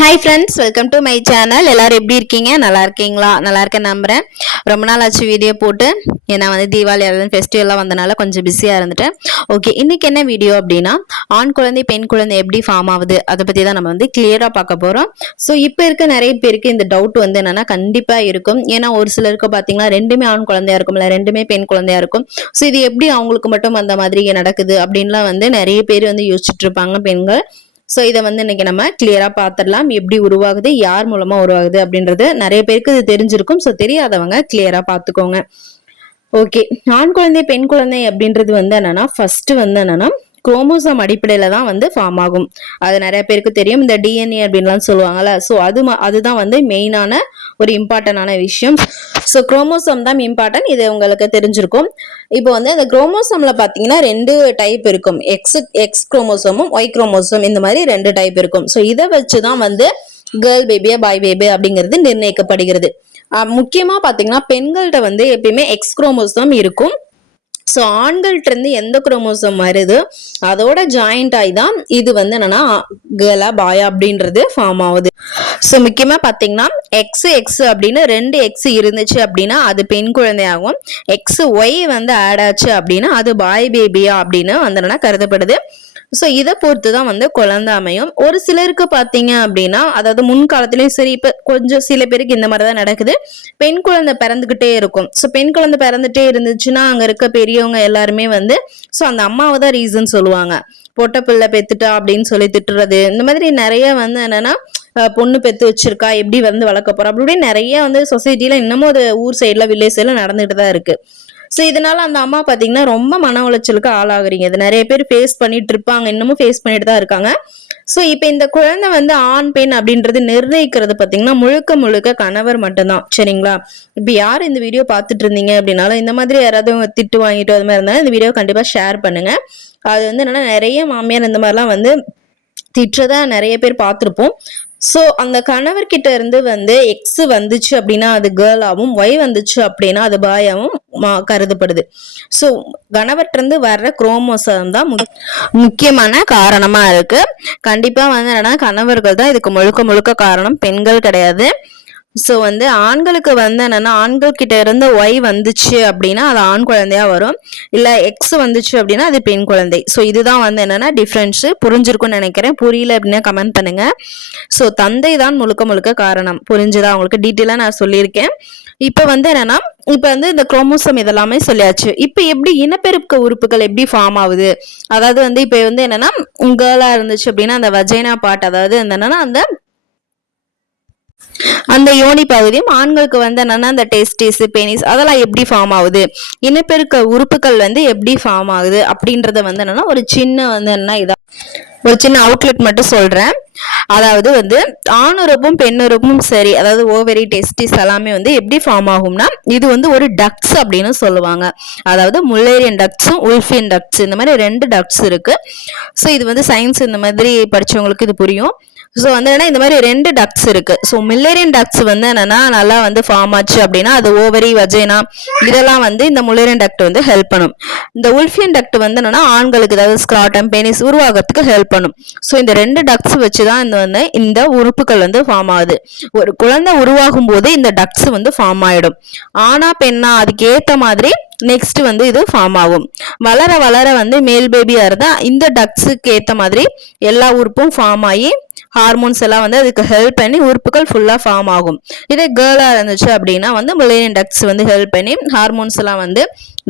Hi friends, welcome to my channel. எல்லாரும் எப்படி இருக்கீங்க? நல்லா இருக்கீங்களா? நல்லா இருக்க நம்புறேன். ரொம்ப நாள் ஆச்சு வீடியோ போட்டு. ஏன்னா தீபாவளி அதெல்லாம் ஃபெஸ்டிவல்லாம் வந்தனால கொஞ்சம் பிஸியா இருந்துட்டேன். ஓகே, இன்னைக்கு என்ன வீடியோ அப்படின்னா ஆண் குழந்தை பெண் குழந்தை எப்படி ஃபார்ம் ஆகுது அதை பத்தி தான் நம்ம கிளியரா பார்க்க போறோம். ஸோ இப்போ இருக்க நிறைய பேருக்கு இந்த டவுட் என்னன்னா கண்டிப்பா இருக்கும். ஏன்னா ஒரு சிலருக்கு பாத்தீங்கன்னா ரெண்டுமே ஆண் குழந்தையா இருக்கும், இல்ல ரெண்டுமே பெண் குழந்தையா இருக்கும். ஸோ இது எப்படி அவங்களுக்கு மட்டும் அந்த மாதிரி நடக்குது அப்படின்லாம் நிறைய பேர் யோசிச்சுட்டு இருப்பாங்க பெண்கள். ஸோ இதை இன்னைக்கு நம்ம கிளியரா பார்த்துடலாம். எப்படி உருவாகுது, யார் மூலமா உருவாகுது அப்படின்றது நிறைய பேருக்கு இது தெரிஞ்சிருக்கும். ஸோ தெரியாதவங்க கிளியரா பார்த்துக்கோங்க. ஓகே, ஆண் குழந்தை பெண் குழந்தை அப்படின்றது என்னன்னா ஃபர்ஸ்ட் என்னன்னா குரோமோசோம் அடிப்படையில தான் ஃபார்ம் ஆகும். அது நிறைய பேருக்கு தெரியும். இந்த டிஎன்ஏ அப்படின்லாம் சொல்லுவாங்கல்ல. ஸோ அதுதான் மெயினான ஒரு இம்பார்ட்டன்டான விஷயம். ஸோ குரோமோசோம் தான் இம்பார்ட்டன்ட். இது உங்களுக்கு தெரிஞ்சிருக்கும். இப்போ இந்த குரோமோசோம்ல பாத்தீங்கன்னா ரெண்டு டைப் இருக்கும். எக்ஸ் குரோமோசோமும் ஒய் குரோமோசோம், இந்த மாதிரி ரெண்டு டைப் இருக்கும். ஸோ இதை வச்சுதான் கேர்ள் பேபியா பாய் பேபி அப்படிங்கிறது நிர்ணயிக்கப்படுகிறது. முக்கியமா பாத்தீங்கன்னா பெண்கள்கிட்ட எப்பயுமே எக்ஸ் குரோமோசோம் இருக்கும். ஸோ ஆண்கள்ட்ட இருந்து எந்த குரோமோசோம் வருது அதோட ஜாயிண்ட் ஆகி தான் இது என்னன்னா கேர்ளா பாயா அப்படின்றது ஃபார்ம் ஆகுது. ஸோ முக்கியமா பாத்தீங்கன்னா எக்ஸ் அப்படின்னு ரெண்டு எக்ஸ் இருந்துச்சு அப்படின்னா அது பெண் குழந்தையாகும். எக்ஸ் ஒய் ஆட் ஆச்சு அப்படின்னா அது பாய் பேபியா அப்படின்னு கருதப்படுது. ஸோ இதை பொறுத்து தான் குழந்தை அமையும். ஒரு சிலருக்கு பார்த்தீங்க அப்படின்னா, அதாவது முன்காலத்திலயும் சரி, இப்போ கொஞ்சம் சில பேருக்கு இந்த மாதிரி தான் நடக்குது. பெண் குழந்தை பிறந்துகிட்டே இருக்கும். ஸோ பெண் குழந்தை பிறந்துட்டே இருந்துச்சுன்னா அங்க இருக்க பெரியவங்க எல்லாருமே ஸோ அந்த அம்மாவை தான் ரீசன் சொல்லுவாங்க. பொட்டை பிள்ளை பெத்துட்டா அப்படின்னு சொல்லி திட்டுறது, இந்த மாதிரி நிறைய என்னன்னா பொண்ணு பெத்து வச்சிருக்கா, எப்படி வளர்க்க போறா, அப்படி நிறைய சொசைட்டில இன்னமும் அது ஊர் சைட்ல வில்லேஜ் சைட்ல நடந்துட்டு தான் இருக்கு. ஸோ இதனால அந்த அம்மா பாத்தீங்கன்னா ரொம்ப மன உளைச்சலுக்கு ஆளாகுறீங்க. இது நிறைய பேர் ஃபேஸ் பண்ணிட்டு இருப்பாங்க, இன்னமும் ஃபேஸ் பண்ணிட்டு தான் இருக்காங்க. ஸோ இப்ப இந்த குழந்தை ஆண் பெண் அப்படின்றது நிர்ணயிக்கிறது பாத்தீங்கன்னா முழுக்க முழுக்க கணவர் மட்டும்தான். சரிங்களா? இப்ப யாரு இந்த வீடியோ பாத்துட்டு இருந்தீங்க அப்படின்னாலும் இந்த மாதிரி யாராவது திட்டு வாங்கிட்டு அது மாதிரி இருந்தாலும் இந்த வீடியோ கண்டிப்பா ஷேர் பண்ணுங்க. அது என்னன்னா நிறைய மாமியார் இந்த மாதிரிலாம் திட்டுறதா நிறைய பேர் பார்த்திருப்போம். ஸோ அந்த கணவர்கிட்ட இருந்து எக்ஸ் வந்துச்சு அப்படின்னா அது கேர்ளாவும், ஒய் வந்துச்சு அப்படின்னா அது பாயாவும் கருதப்படுது. ஸோ கணவர்கிட்ட இருந்து வர்ற குரோமோசோம் தான் முக்கியமான காரணமா இருக்கு. கண்டிப்பா என்னன்னா கணவர்கள் தான் இதுக்கு முழுக்க முழுக்க காரணம், பெண்கள் கிடையாது. ஸோ ஆண்களுக்கு என்னன்னா ஆண்கள் கிட்ட இருந்து ஒய் வந்துச்சு அப்படின்னா அது ஆண் குழந்தையா வரும், இல்ல எக்ஸ் வந்துச்சு அப்படின்னா அது பெண் குழந்தை. ஸோ இதுதான் என்னன்னா டிஃப்ரென்ஸ். புரிஞ்சிருக்கும்னு நினைக்கிறேன். புரியல அப்படின்னா கமெண்ட் பண்ணுங்க. ஸோ தந்தை தான் முழுக்க முழுக்க காரணம். புரிஞ்சுதான் உங்களுக்கு? டீட்டெயிலா நான் சொல்லியிருக்கேன். இப்ப என்னன்னா இப்ப இந்த குரோமோசோம் இதெல்லாமே சொல்லியாச்சு. இப்ப எப்படி இனப்பெருக்க உறுப்புகள் எப்படி ஃபார்ம் ஆகுது, அதாவது இப்ப என்னன்னா கேர்ளா இருந்துச்சு அப்படின்னா அந்த வஜைனா பார்ட், அதாவது என்னன்னா அந்த யோனி பகுதியும், ஆண்களுக்கு என்னன்னா அந்த டெஸ்டிஸ், பெனிஸ் அதெல்லாம் எப்படி ஃபார்ம் ஆகுது, இனப்பெருக்க உறுப்புகள் எப்படி ஃபார்ம் ஆகுது அப்படின்றத என்னன்னா ஒரு சின்ன என்னன்னா ஒரு சின்ன அவுட்லெட் மட்டும் சொல்றேன். அதாவது ஆணுறுப்பும் பெண்ணுறுப்பும் சரி, அதாவது ஓவரி, டெஸ்டிஸ் எல்லாமே எப்படி ஃபார்ம் ஆகும்னா இது ஒரு டக்ஸ் அப்படின்னு சொல்லுவாங்க. அதாவது முல்லேரியன் டக்ஸும் உல்ஃபியன் டக்ஸ், இந்த மாதிரி ரெண்டு டக்ஸ் இருக்கு. ஸோ இது சயின்ஸ் இந்த மாதிரி படிச்சவங்களுக்கு இது புரியும். ஸோ இந்த மாதிரி ரெண்டு டக்ஸ் இருக்கு. ஸோ மில்லேரியன் டக்ஸ் என்னன்னா நல்லா ஃபார்ம் ஆச்சு அப்படின்னா அது ஓவரி, வஜைனா இதெல்லாம் இந்த முல்லேரியன் டக்ட் ஹெல்ப் பண்ணும். இந்த உல்ஃபியன் டக்ட் என்னன்னா ஆண்களுக்கு, அதாவது ஸ்கிராட்டம், பெனிஸ் உருவாகிறதுக்கு ஹெல்ப் பண்ணும். ஸோ இந்த ரெண்டு டக்ஸ் வச்சுதான் இந்த உறுப்புகள் ஃபார்ம் ஆகுது. ஒரு குழந்தை உருவாகும் போது இந்த டக்ஸ் ஃபார்ம் ஆயிடும். ஆனா பெண்ணா அதுக்கு ஏத்த மாதிரி நெக்ஸ்ட் இது ஃபார்ம் ஆகும். வளர வளர மேல் பேபியா இருந்தா இந்த டக்ஸுக்கு ஏத்த மாதிரி எல்லா உறுப்பும் ஃபார்ம் ஆகி ஹார்மோன்ஸ் எல்லாம் அதுக்கு ஹெல்ப் பண்ணி உறுப்புகள் ஃபுல்லா ஃபார்ம் ஆகும். இதே கேர்ளா இருந்துச்சு அப்படின்னா முல்லேரியன் டக்ஸ் ஹெல்ப் பண்ணி ஹார்மோன்ஸ் எல்லாம்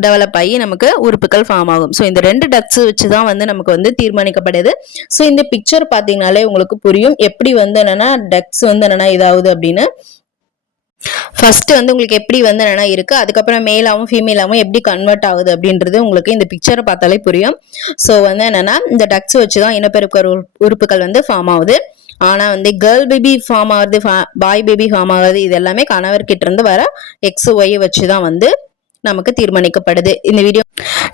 டெவலப் ஆகி நமக்கு உறுப்புகள் ஃபார்ம் ஆகும். ஸோ இந்த ரெண்டு டக்ஸ் வச்சுதான் நமக்கு தீர்மானிக்கப்படுது. ஸோ இந்த பிக்சர் பாத்தீங்கன்னாலே உங்களுக்கு புரியும் எப்படி என்னன்னா டக்ஸ் என்னன்னா இதாகுது அப்படின்னு. ஃபர்ஸ்ட் உங்களுக்கு எப்படி என்னன்னா இருக்கு, அதுக்கப்புறம் மேலாவும் ஃபீமேலாவும் எப்படி கன்வெர்ட் ஆகுது அப்படின்றது உங்களுக்கு இந்த பிக்சரை பார்த்தாலே புரியும். ஸோ என்னன்னா இந்த டக்ஸ் வச்சுதான் இனப்பெருக்க உறுப்புகள் ஃபார்ம் ஆகுது. ஆனா கேர்ள் பேபி ஃபார்ம் ஆகுது, பாய் பேபி ஃபார்ம் ஆகுது, இது எல்லாமே கணவர் கிட்ட இருந்து வர எக்ஸ் ஒய் வச்சுதான் நமக்கு தீர்மானிக்கப்படுது. இந்த வீடியோ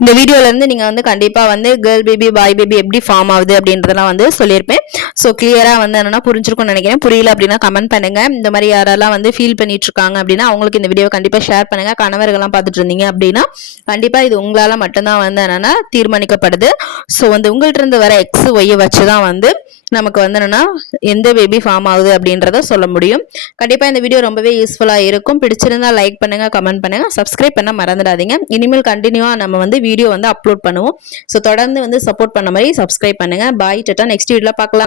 இந்த வீடியோலேருந்து நீங்கள் வந்து கண்டிப்பாக வந்து கேர்ள் பேபி பாய் பேபி எப்படி ஃபார்ம் ஆகுது அப்படின்றதெல்லாம் வந்து சொல்லியிருப்பேன். ஸோ கிளியராக வந்து என்னென்னா புரிஞ்சிருக்கும்னு நினைக்கிறேன். புரியல அப்படின்னா கமெண்ட் பண்ணுங்கள். இந்த மாதிரி யாரெல்லாம் வந்து ஃபீல் பண்ணிட்டு இருக்காங்க அப்படின்னா அவங்களுக்கு இந்த வீடியோ கண்டிப்பாக ஷேர் பண்ணுங்கள். கணவர்கள்லாம் பார்த்துட்டு இருந்தீங்க அப்படின்னா கண்டிப்பாக இது உங்களால் மட்டும்தான் வந்து என்னென்னா தீர்மானிக்கப்படுது. ஸோ வந்து உங்கள்கிட்ட இருந்து வர எக்ஸ் ஒய்யை வச்சு தான் வந்து நமக்கு வந்து என்னென்னா எந்த பேபி ஃபார்ம் ஆகுது அப்படின்றத சொல்ல முடியும். கண்டிப்பாக இந்த வீடியோ ரொம்பவே யூஸ்ஃபுல்லாக இருக்கும். பிடிச்சிருந்தா லைக் பண்ணுங்கள், கமெண்ட் பண்ணுங்கள், சப்ஸ்கிரைப் பண்ண மறந்துடாதீங்க. இனிமேல் கண்டினியூவாக நம்ம வந்து வீடியோ வந்து அப்லோட் பண்ணுவோம். ஸோ தொடர்ந்து வந்து சப்போர்ட் பண்ண மாதிரி சப்ஸ்கிரைப் பண்ணுங்கள். பாய், டாடா. நெக்ஸ்ட் வீடியோவில் பார்க்கலாம்.